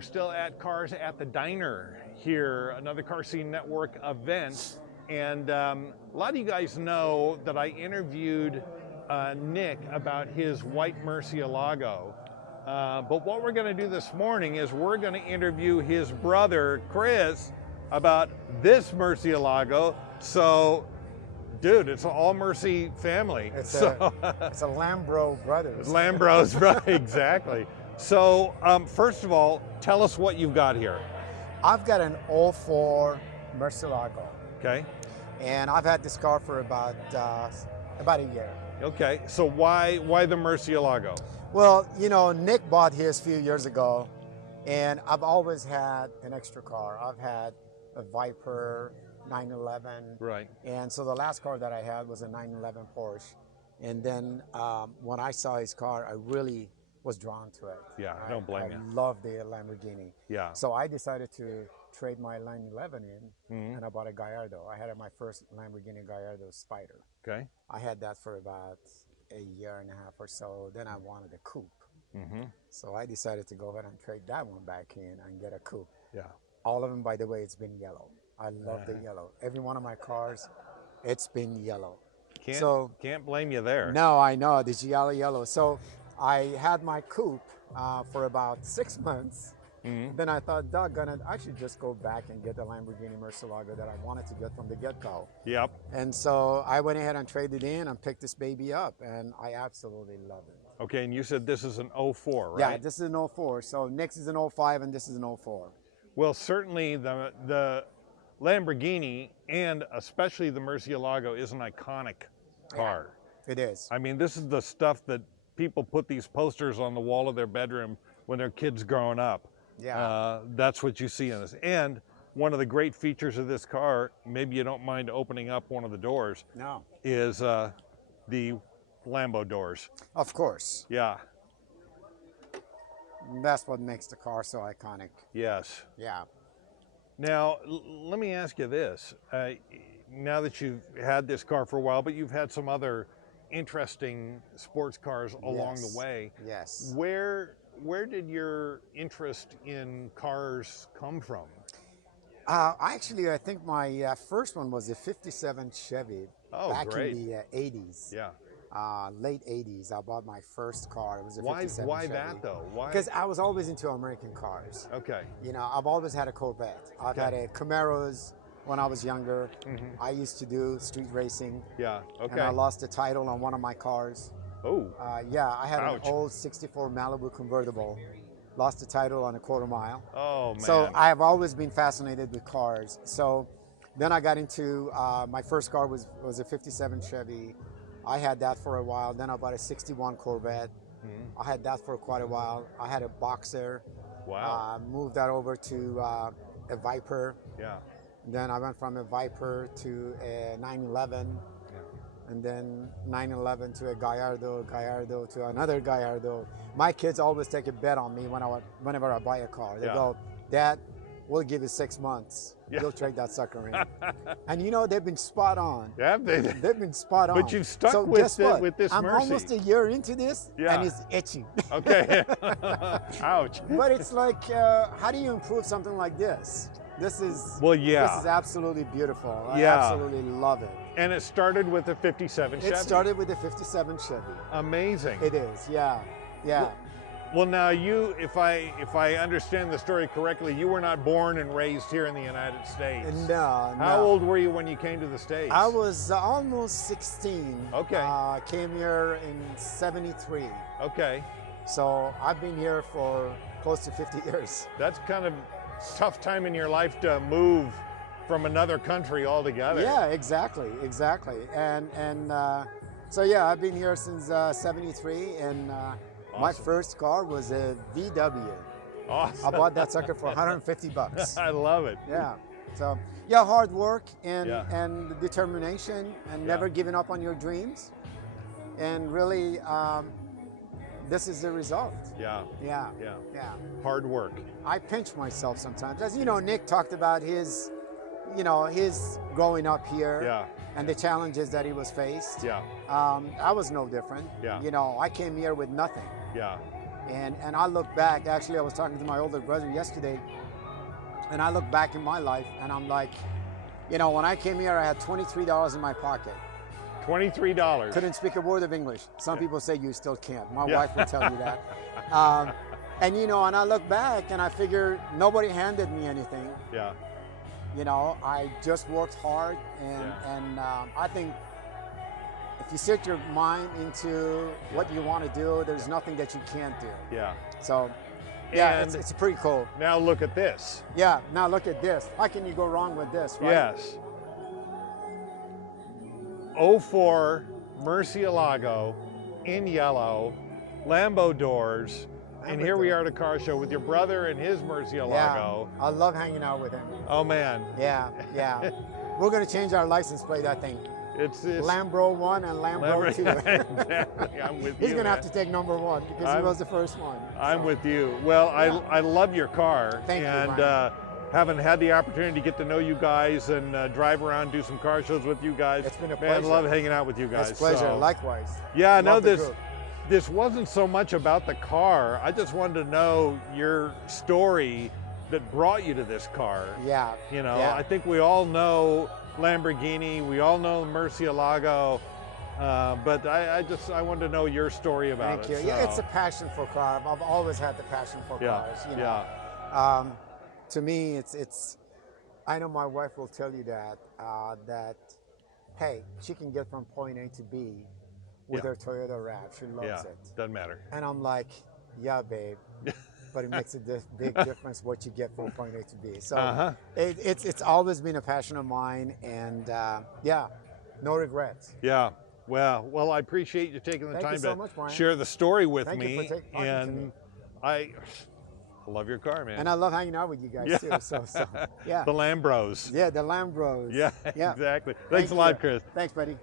are still at Cars at the Diner here, another Car Scene Network event. And a lot of you guys know that I interviewed Nick about his white Murcielago. But what we're going to do this morning is we're going to interview his brother, Chris, about this Murcielago. So, dude, it's an all Murci family. It's a Lambro brothers. Lambros, right, exactly. So, first of all, tell us what you've got here. I've got an 04 Murcielago. Okay. And I've had this car for about a year. Okay, so why the Murcielago? Well, you know, Nick bought his a few years ago, and I've always had an extra car. I've had a Viper 911. Right. And so the last car that I had was a 911 Porsche. And then when I saw his car, I really was drawn to it. Yeah, don't blame you. I love the Lamborghini. Yeah. So I decided to trade my 911 in, and I bought a Gallardo. I had my first Lamborghini Gallardo Spider. Okay. I had that for about a year and a half or so. Then I wanted a coupe. So I decided to go ahead and trade that one back in and get a coupe. Yeah. All of them, by the way, it's been yellow. I love the yellow. Every one of my cars, it's been yellow. Can't blame you there. No, I know, the Giallo yellow. So I had my coupe for about 6 months. Then I thought, doggone it, I should just go back and get the Lamborghini Murcielago that I wanted to get from the get-go. Yep. And so I went ahead and traded in and picked this baby up, and I absolutely love it. Okay, and you said this is an 04, right? Yeah, this is an 04. So next is an 05, and this is an 04. Well, certainly the Lamborghini, and especially the Murcielago, is an iconic car. Yeah, it is. I mean, this is the stuff that people put these posters on the wall of their bedroom when their kids growing up. Yeah. That's what you see in this. And one of the great features of this car, maybe you don't mind opening up one of the doors, No. is the Lambo doors. Of course. Yeah. That's what makes the car so iconic. Yes. Yeah. Now, let me ask you this. Now that you've had this car for a while, but you've had some other interesting sports cars along the way. Yes. Where did your interest in cars come from? Actually, I think my first one was a 57 Chevy back great. in the 80s. Yeah. Late 80s, I bought my first car. It was a 57 Why Chevy. that though? Why? Because I was always into American cars. Okay. You know, I've always had a Corvette. I've had a Camaros when I was younger. I used to do street racing. Yeah. Okay. And I lost the title on one of my cars. Oh. Yeah, I had Ouch. an old 64 Malibu convertible. Lost the title on a quarter mile. Oh, man. So I've always been fascinated with cars. So then I got into, my first car was a 57 Chevy. I had that for a while. Then I bought a 61 Corvette. I had that for quite a while. I had a Boxer. Wow. Moved that over to a Viper. Yeah. Then I went from a Viper to a 911. And then 911 to a Gallardo, Gallardo to another Gallardo. My kids always take a bet on me whenever I buy a car. They go, Dad, we'll give you 6 months. You'll trade that sucker in. And you know, they've been spot on. Yeah, They've been spot on. But you've stuck so with guess what? with this I'm Murci. almost a year into this, and it's itching. Okay. Ouch. But it's like, how do you improve something like this? This is This is absolutely beautiful. I absolutely love it. And it started with a 57 Chevy. It started with a 57 Chevy. Amazing. It is, yeah. Well, now you, if I understand the story correctly, you were not born and raised here in the United States. No. How old were you when you came to the States? I was almost 16. Okay. Came here in '73. Okay. So I've been here for close to 50 years. That's kind of tough time in your life to move from another country altogether. Yeah, exactly. And so yeah, I've been here since '73, and my first car was a VW. Awesome. I bought that sucker for 150 bucks. I love it. Yeah. So yeah, hard work and determination, and never giving up on your dreams, and really this is the result. Yeah. Hard work. I pinch myself sometimes. As you know, Nick talked about his growing up here and the challenges that he was faced. Yeah. I was no different. Yeah. You know, I came here with nothing. Yeah. And I look back, actually I was talking to my older brother yesterday, and I look back in my life and I'm like, you know, when I came here I had $23 in my pocket. $23. Couldn't speak a word of English. Some people say you still can't. My Yeah. wife will tell you that. And you know, and I look back and I figure nobody handed me anything. Yeah. You know, I just worked hard, Yeah. and I think if you set your mind into what you want to do, there's nothing that you can't do. Yeah. So, yeah, And it's pretty cool. now look at this. Yeah, now look at this. How can you go wrong with this, right? Yes. 04 Murcielago in yellow, Lambo doors, and here we are at a car show with your brother and his Murcielago. Yeah, I love hanging out with him. Oh man. Yeah, yeah. We're going to change our license plate, I think. It's Lambro 1 and Lambro 2. Exactly. I'm with you. He's going to have man. to take number 1 because he was the first one. I'm So, with you. Well, Yeah. I love your car. Thank you, and Brian. having had the opportunity to get to know you guys and drive around, do some car shows with you guys. It's been a Man, pleasure. I love hanging out with you guys. It's a pleasure, So, likewise. yeah, I know Love the this. group. This wasn't so much about the car. I just wanted to know your story that brought you to this car. Yeah. You know, yeah. I think we all know Lamborghini, we all know Murcielago, but I wanted to know your story about Thank it. you. Yeah, so. it's a passion for cars. I've always had the passion for Yeah, cars. You know? yeah. To me, it's. I know my wife will tell you that that, hey, she can get from point A to B with Yeah. her Toyota RAV. She loves Yeah, it. doesn't matter. And I'm like, yeah, babe. But it makes a big difference what you get from point A to B. So Uh-huh. it's always been a passion of mine, and yeah, no regrets. Yeah. Well, I appreciate you taking the Thank you time so to much, Brian. share the story with Thank you me. for talking to me. And I love your car, man. And I love hanging out with you guys Yeah. too. So yeah, The Lambros. yeah, the Lambros. Yeah, Yeah. exactly. Thank Thanks a lot, you. Chris. Thanks, buddy.